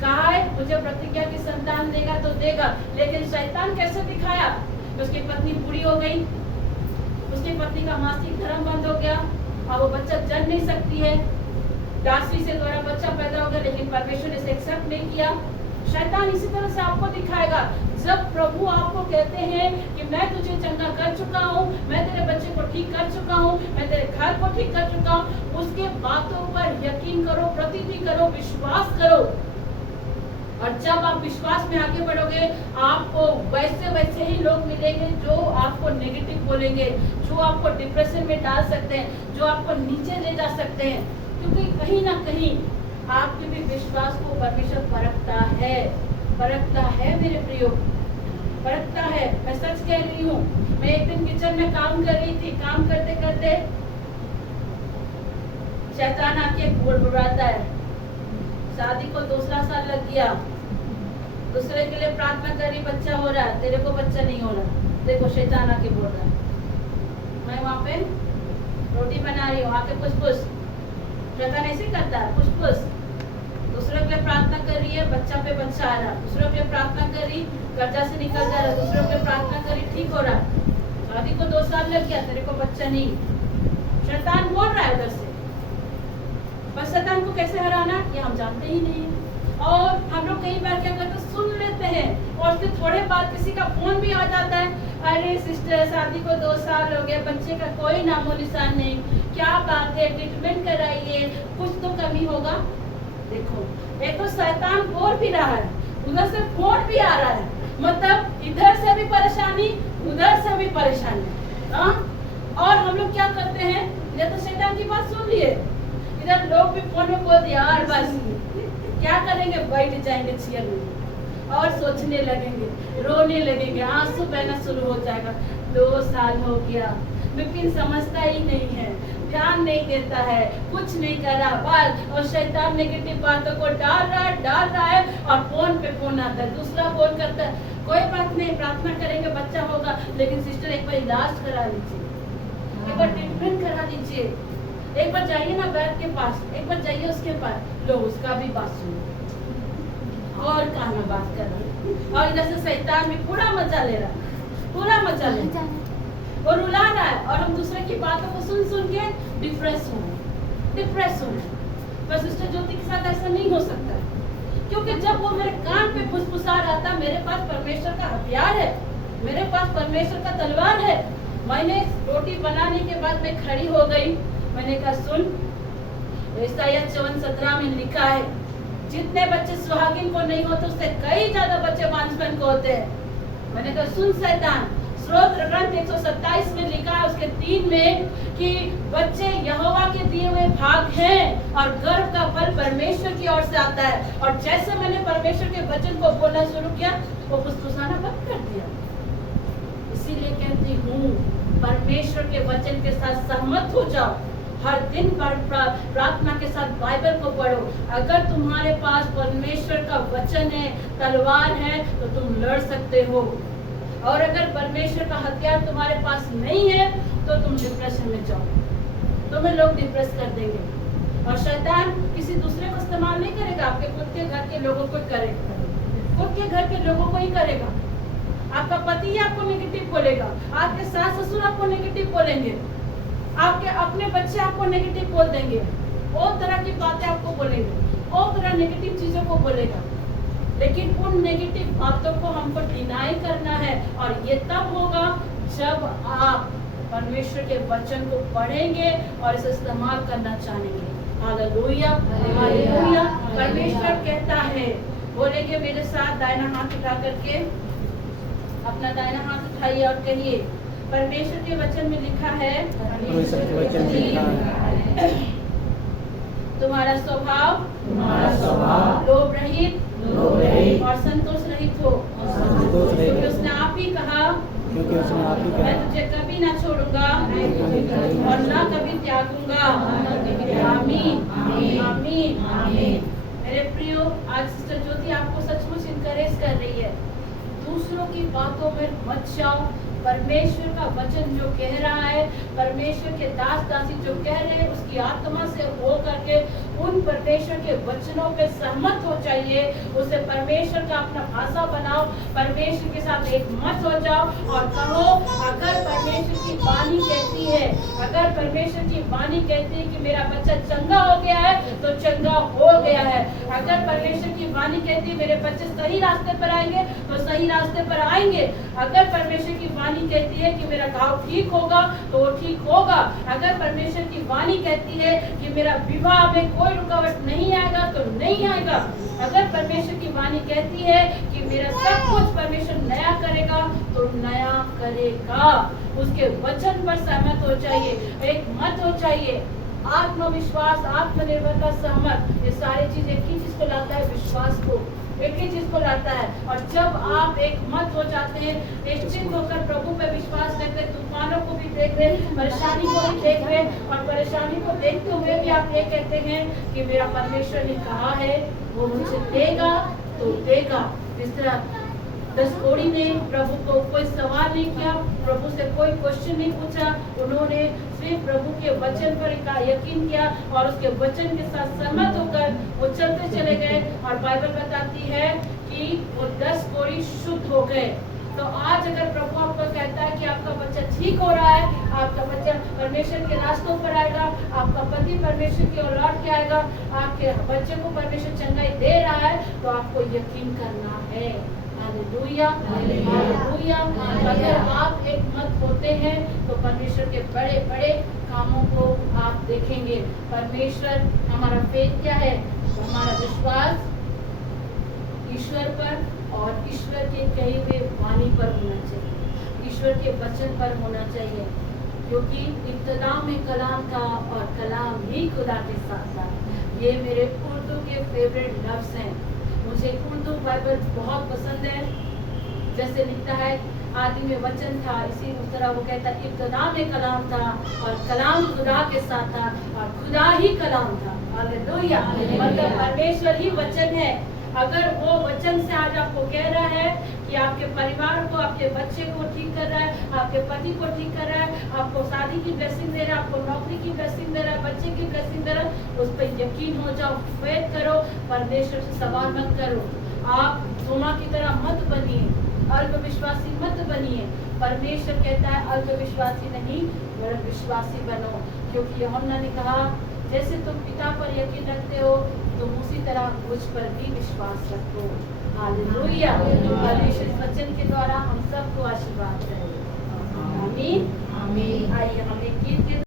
कहा है मुझे प्रतिज्ञा की संतान देगा तो देगा। लेकिन शैतान कैसे दिखाया? उसकी पत्नी बूढ़ी हो गई, उसकी पत्नी का मासिक धर्म बंद हो गया और वो बच्चा जन्म नहीं सकती है। दासी से द्वारा बच्चा पैदा हो गया, लेकिन परमेश्वर ने इसे एक्सेप्ट नहीं किया। शैतान इसी तरह से आपको दिखाएगा। जब प्रभु आपको कहते हैं कि मैं तुझे चंगा कर चुका हूँ, मैं तेरे बच्चे को ठीक कर चुका हूँ, मैं तेरे घर को ठीक कर चुका हूँ, उसके बातों पर यकीन करो, प्रतिज्ञा करो, विश्वास करो। और जब आप विश्वास में आगे बढ़ोगे, आपको वैसे वैसे ही लोग मिलेंगे जो आपको नेगेटिव बोलेंगे, जो आपको डिप्रेशन में डाल सकते हैं, जो आपको नीचे ले जा सकते हैं। क्योंकि कहीं ना कहीं आपके भी विश्वास को परमेश्वर परखता है मेरे प्रियो, परखता है। मैं सच कह रही हूँ। मैं एक दिन किचन में काम कर रही थी, काम करते करते शैतान आके बुड़बुड़ाता है, शादी को 2 साल लग गया, दूसरे के लिए प्रार्थना करी, बच्चा हो रहा है, तेरे को बच्चा नहीं हो रहा। देखो शैतान आके बोल रहा है। मैं वहाँ पे रोटी बना रही हूँ, आके पुछ शैतान ऐसे करता है, पुछ दूसरे के लिए प्रार्थना कर रही है, बच्चा पे बच्चा आ रहा, दूसरे के लिए प्रार्थना करी, कर्जा से निकल जा रहा, दूसरे के लिए प्रार्थना करी, ठीक हो रहा, शादी को 2 साल लग गया, तेरे को बच्चा नहीं। शैतान बोल रहा है उधर से। बस शैतान को कैसे हराना ये हम जानते ही नहीं। और हम लोग कई बार क्या करते, सुन लेते हैं और फिर थोड़े बाद किसी का फोन भी आ जाता है, अरे सिस्टर शादी को 2 साल हो गए, बच्चे का कोई नामो निशान नहीं, क्या बात है, ट्रीटमेंट कराइए, कुछ तो कमी होगा। देखो एक तो शैतान बोल भी रहा है, उधर से फोन भी आ रहा है, मतलब इधर से भी परेशानी, उधर से भी परेशानी। और हम लोग क्या करते हैं, ये तो शैतान की बात सुन लिए, इधर लोग भी फोन में बोल दिया और बस क्या करेंगे, बैठ जाएंगे चेयर में और सोचने लगेंगे, रोने लगेंगे, आंसू बहना शुरू हो जाएगा। 2 साल हो गया, लेकिन समझता ही नहीं है, ध्यान नहीं देता है, कुछ नहीं कर रहा, बस और शैतान नेगेटिव बातों को डाल रहा है और फोन पे फोन आता है, दूसरा फोन करता है, कोई बात नहीं, प्रार्थना करेंगे, बच्चा होगा, लेकिन सिस्टर एक बार इलाज करा लीजिए, एक बार ट्रीटमेंट करा लीजिए, एक बार जाइए ना वैद्य के पास, एक बार जाइए उसके पास, लो उसका भी बात सुनो और कहाँ बात कर रहा। और इधर से शैतान भी पूरा मजा ले रहा, पूरा मजा ले रहा, वो रुला रहा है और हम दूसरे की बातों को सुन के डिप्रेस हो रहे। पर सिस्टर ज्योति के साथ ऐसा नहीं हो सकता, क्योंकि जब वो मेरे कान पे फुसफुसा रहा था, मेरे पास परमेश्वर का हथियार है, मेरे पास परमेश्वर का तलवार है, मैंने रोटी बनाने के बाद मैं खड़ी हो गई। मैंने कहा सुन, ईसाया 54:17 में लिखा है, जितने बच्चे सुहागिन को नहीं होते उससे कई ज्यादा बच्चे बांझपन को होते हैं। मैंने कहा सुन शैतान, स्रोत ग्रंथ 127 में लिखा है उसके 3 में कि बच्चे यहोवा के दिए हुए भाग हैं और गर्भ का फल परमेश्वर की ओर से आता है। और जैसे मैंने परमेश्वर के वचन को बोलना शुरू किया, वो फुसफुसाना बंद कर दिया। इसीलिए कहती हूँ, परमेश्वर के वचन के साथ सहमत हो जाओ। हर दिन प्रार्थना के साथ बाइबल को पढ़ो। अगर तुम्हारे पास परमेश्वर का वचन है, तलवार है, तो तुम लड़ सकते हो। और अगर परमेश्वर का हथियार तुम्हारे पास नहीं है तो तुम डिप्रेशन में जाओ, तुम्हें लोग डिप्रेस कर देंगे। और शैतान किसी दूसरे को इस्तेमाल नहीं करेगा, आपके खुद के घर के लोगों को करेगा, खुद के घर के लोगों को ही करेगा। आपका पति ही आपको नेगेटिव बोलेगा, आपके सास ससुर आपको नेगेटिव बोलेंगे, आपके अपने बच्चे आपको नेगेटिव बोल देंगे, बहुत तरह की बातें आपको बोलेंगे, बहुत तरह नेगेटिव चीजों को बोलेगा। लेकिन उन नेगेटिव बातों को हमको डिनाई करना है, और ये तब होगा जब आप परमेश्वर के वचन को पढ़ेंगे और इसे इस्तेमाल करना चाहेंगे। Hallelujah, hallelujah. परमेश्वर कहता है, बोलेंगे मेरे साथ, दाहिना हाथ उठा करके, अपना दाहिना हाथ उठाइए और कहिए, परमेश्वर के वचन में लिखा है, तुम्हारा स्वभाव लोभ रहित और संतोष रहित हो, क्योंकि उसने आप ही कहा, मैं तुझे कभी ना छोड़ूंगा और ना कभी त्यागूंगा। आमीन, आमीन, आमीन। मेरे प्रियो, आज सिस्टर ज्योति आपको सचमुच इनकरेज कर रही है, दूसरों की बातों में मत जाओ। परमेश्वर का वचन जो कह रहा है, परमेश्वर के दास दासी जो कह रहे हैं, उसकी आत्मा से हो करके उन परमेश्वर के वचनों पे सहमत हो जाइए, उसे परमेश्वर का अपना भाषा बनाओ, परमेश्वर के साथ एक मत हो जाओ और कहो, अगर परमेश्वर की वाणी कहती है, अगर परमेश्वर की वाणी कहती है कि मेरा बच्चा चंगा हो गया है, तो चंगा हो गया है। अगर परमेश्वर की वाणी कहती है मेरे बच्चे सही रास्ते पर आएंगे, तो सही रास्ते पर आएंगे। अगर परमेश्वर की वाणी कहती है कि मेरा घाव ठीक होगा, तो वो ठीक होगा। अगर परमेश्वर की वाणी कहती है कि मेरा विवाह में कोई रुकावट नहीं आएगा, तो नहीं आएगा। अगर परमेश्वर की वाणी कहती है कि मेरा सब कुछ परमेश्वर नया करेगा, तो नया करेगा। उसके वचन पर सहमत हो जाइए, एक मत हो जाइए। आत्मविश्वास, आत्मनिर्भरता, सहमत, ये सारी चीज एक ही चीज को लाता है, विश्वास को, एक ही चीज को लाता है। और जब आप एक मत हो जाते हैं, निश्चित होकर प्रभु पे विश्वास रखते हैं, तूफानों को भी देख रहे, परेशानी को भी देख रहे, और परेशानी को देखते हुए भी आप ये कहते हैं कि मेरा परमेश्वर ने कहा है, वो मुझे देगा तो देगा। इस तरह 10 कोड़ी ने प्रभु को कोई सवाल नहीं किया, प्रभु से कोई क्वेश्चन नहीं पूछा, उन्होंने सिर्फ प्रभु के वचन पर यकीन किया और उसके वचन के साथ सहमत होकर वो चलते चले गए। और बाइबल बताती है कि वो 10 कोड़ी शुद्ध हो गए। तो आज अगर प्रभु आपको कहता है कि आपका बच्चा ठीक हो रहा है, आपका बच्चा परमेश्वर के रास्तों पर आएगा, आपका पति परमेश्वर की ओर लौट के आएगा, आपके बच्चे को परमेश्वर चंगाई दे रहा है, तो आपको यकीन करना है। Hallelujah, hallelujah. अगर आप एक मत होते हैं तो परमेश्वर के बड़े बड़े कामों को आप देखेंगे। परमेश्वर, हमारा फेथ क्या है? हमारा विश्वास ईश्वर पर और ईश्वर के कहे हुए वाणी पर होना चाहिए, ईश्वर के वचन पर होना चाहिए, क्योंकि इब्तिदा में कलाम था और कलाम ही खुदा के साथ था। ये मेरे उर्दू के फेवरेट लफ्ज हैं। मुझे उर्दू बाइबल बहुत पसंद है। जैसे लिखता है, आदि में वचन था, इसी उस तरह वो कहता है इब्तिदा में कलाम था और कलाम खुदा के साथ था और खुदा ही कलाम था। हालेलुया। मतलब परमेश्वर ही वचन है। अगर वो वचन से आज आपको कह रहा है कि आपके परिवार को, आपके बच्चे को ठीक कर रहा है, आपके पति को ठीक कर रहा है, आपको शादी की ब्लेसिंग दे रहा है, आपको नौकरी की ब्लेसिंग दे रहा है, बच्चे की ब्लेसिंग दे रहा है, उस पर यकीन हो जाओ, फेथ करो, परमेश्वर से सवाल मत करो। आप थोमा की तरह मत बनिए, अल्पविश्वासी मत बनिए। परमेश्वर कहता है अल्पविश्वासी नहीं, बड़ा विश्वासी बनो, क्योंकि यूहन्ना ने कहा जैसे तुम पिता पर यकीन रखते हो, तुम उसी तरह मुझ पर भी विश्वास रखो। हालेलुया। परमेश्वर वचन के द्वारा हम सबको आशीर्वाद करें। आमीन। आमीन। आइए हम एक गीत के